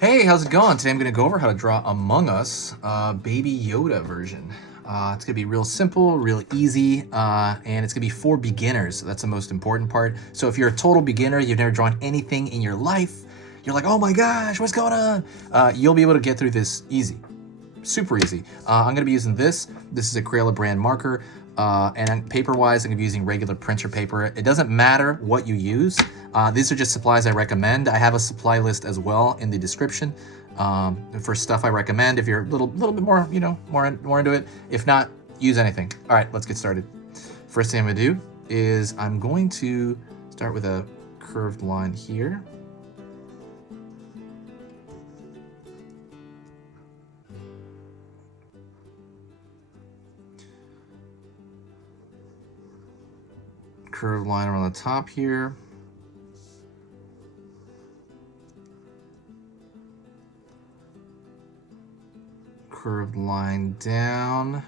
Hey, how's it going? Today I'm going to go over how to draw Among Us, Baby Yoda version. It's going to be real simple, real easy, and it's going to be for beginners. That's the most important part. So if you're a total beginner, you've never drawn anything in your life, you're like, oh my gosh, what's going on? You'll be able to get through this easy. Super easy. I'm going to be using this. This is a Crayola brand marker. And paper-wise, I'm going to be using regular printer paper. It doesn't matter what you use. These are just supplies I recommend. I have a supply list as well in the description for stuff I recommend if you're a little bit more, more into it. If not, use anything. All right, let's get started. First thing I'm going to do is I'm going to start with a curved line here. Curved line around the top here. Curved line down.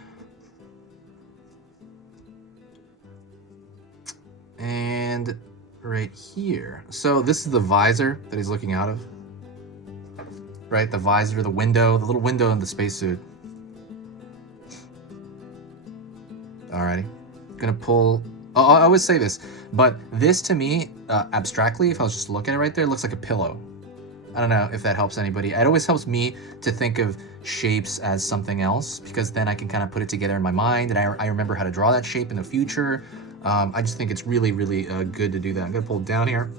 And right here. So this is the visor that he's looking out of. Right, the visor, the window, the little window in the spacesuit. Alrighty. Gonna pull. Oh, I always say this, but this to me, abstractly, if I was just looking at it right there, it looks like a pillow. I don't know if that helps anybody. It always helps me to think of shapes as something else, because then I can kind of put it together in my mind, and I remember how to draw that shape in the future. I just think it's really, really good to do that. I'm gonna pull it down here.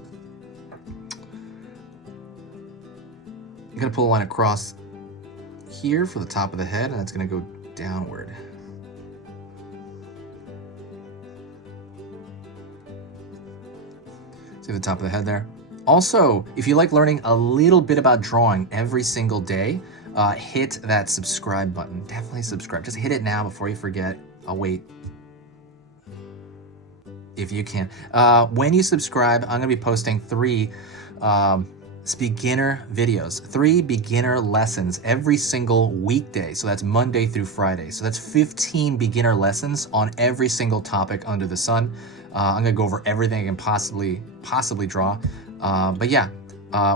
I'm gonna pull a line across here for the top of the head, and it's gonna go downward. See the top of the head there? Also, if you like learning a little bit about drawing every single day, hit that subscribe button. Definitely subscribe. Just hit it now before you forget. I'll wait. If you can. When you subscribe, I'm going to be posting 3 beginner videos, 3 beginner lessons every single weekday. So that's Monday through Friday. So that's 15 beginner lessons on every single topic under the sun. I'm going to go over everything I can possibly draw. But yeah,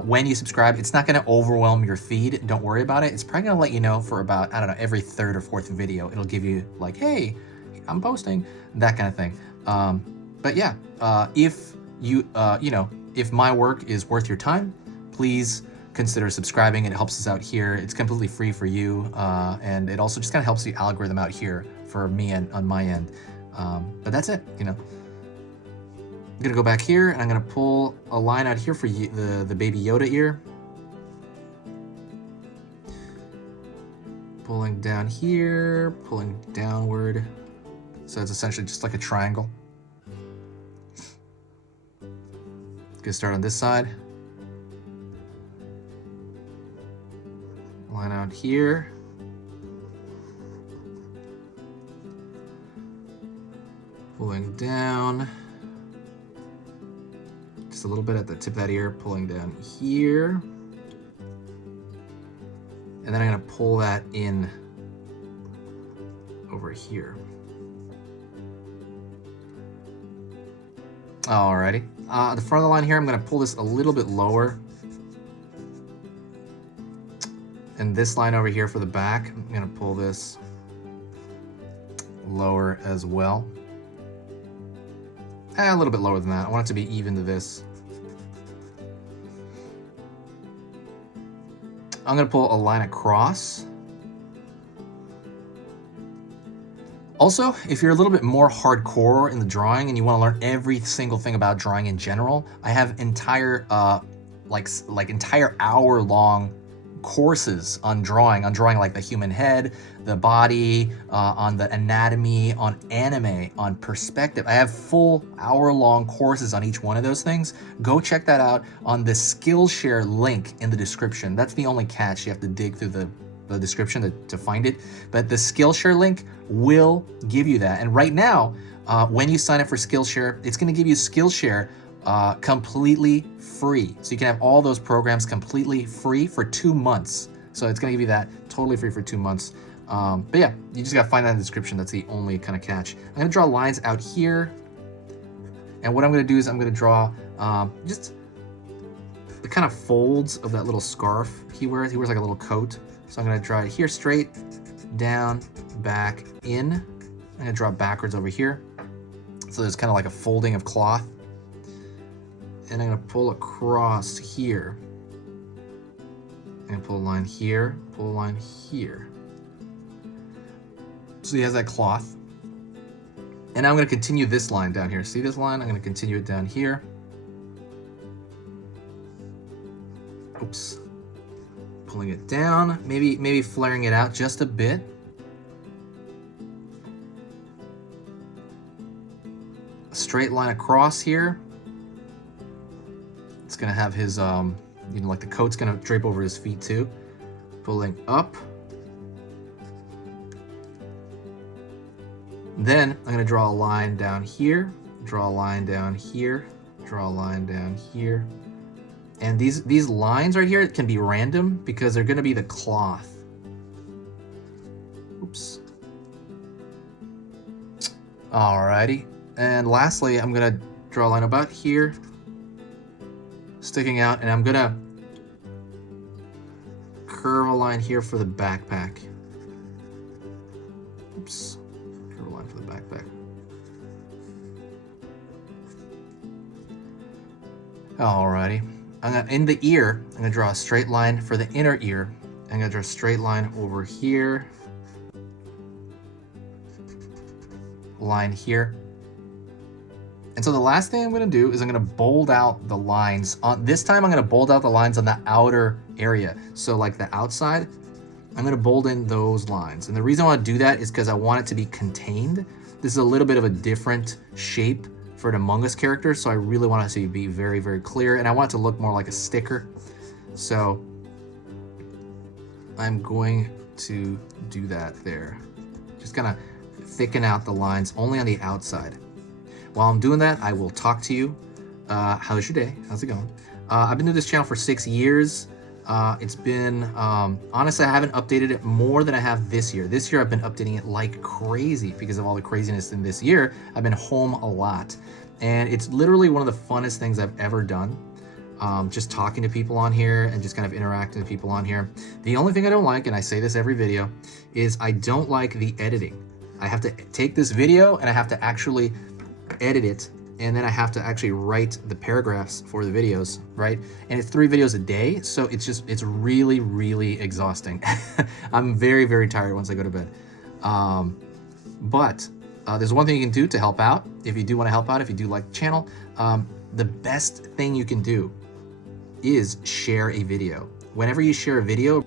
when you subscribe, it's not going to overwhelm your feed. Don't worry about it. It's probably going to let you know for about, I don't know, every 3rd or 4th video. It'll give you like, hey, I'm posting, that kind of thing. But yeah, if you, if my work is worth your time, please consider subscribing. It helps us out here. It's completely free for you. And it also just kind of helps the algorithm out here for me and on my end. But that's it, I'm gonna go back here and I'm gonna pull a line out here for the Baby Yoda ear. Pulling down here, pulling downward. So it's essentially just like a triangle. Gonna start on this side. Line out here. Pulling down. Just a little bit at the tip of that ear, pulling down here. And then I'm gonna pull that in over here. Alrighty. The front of the line here, I'm gonna pull this a little bit lower. And this line over here for the back, I'm gonna pull this lower as well. A little bit lower than that. I want it to be even to this. I'm gonna pull a line across. Also, if you're a little bit more hardcore in the drawing and you want to learn every single thing about drawing in general, I have entire entire hour-long courses on drawing like the human head, the body, on the anatomy, on anime, on perspective. I have full hour-long courses on each one of those things. Go check that out on the Skillshare link in the description. That's the only catch. You have to dig through the description to find it, but the Skillshare link will give you that. And right now, when you sign up for Skillshare, it's going to give you Skillshare completely free. So you can have all those programs completely free for 2 months. So it's going to give you that totally free for 2 months. But yeah, you just got to find that in the description. That's the only kind of catch. I'm going to draw lines out here. And what I'm going to do is I'm going to draw just the kind of folds of that little scarf he wears. He wears like a little coat. So I'm gonna draw it here straight, down, back, in. I'm gonna draw backwards over here. So there's kind of like a folding of cloth. And I'm gonna pull across here. I'm gonna pull a line here, pull a line here. So he has that cloth. And now I'm gonna continue this line down here. See this line? I'm gonna continue it down here. Oops. Pulling it down, maybe flaring it out just a bit. A straight line across here. It's gonna have his, you know, like the coat's gonna drape over his feet too. Pulling up. Then I'm gonna draw a line down here, draw a line down here, draw a line down here. And these lines right here can be random because they're gonna be the cloth. Oops. Alrighty. And lastly, I'm gonna draw a line about here, sticking out, and I'm gonna curve a line here for the backpack. Oops. Curve a line for the backpack. Alrighty. In the ear, I'm gonna draw a straight line for the inner ear. I'm gonna draw a straight line over here. Line here. And so the last thing I'm gonna do is I'm gonna bold out the lines. This time I'm gonna bold out the lines on the outer area. So like the outside, I'm gonna bold in those lines. And the reason I wanna do that is because I want it to be contained. This is a little bit of a different shape for an Among Us character, so I really want it to be very, very clear, and I want it to look more like a sticker. So I'm going to do that there. Just gonna thicken out the lines only on the outside. While I'm doing that, I will talk to you. How's your day? How's it going? I've been doing this channel for 6 years. It's been, honestly, I haven't updated it more than I have this year. This year I've been updating it like crazy because of all the craziness in this year. I've been home a lot. And it's literally one of the funnest things I've ever done. Just talking to people on here and just kind of interacting with people on here. The only thing I don't like, and I say this every video, is I don't like the editing. I have to take this video and I have to actually edit it, and then I have to actually write the paragraphs for the videos, right? And it's 3 videos a day, so it's really, really exhausting. I'm very, very tired once I go to bed. But there's one thing you can do to help out. If you do want to help out, if you do like the channel, the best thing you can do is share a video. Whenever you share a video,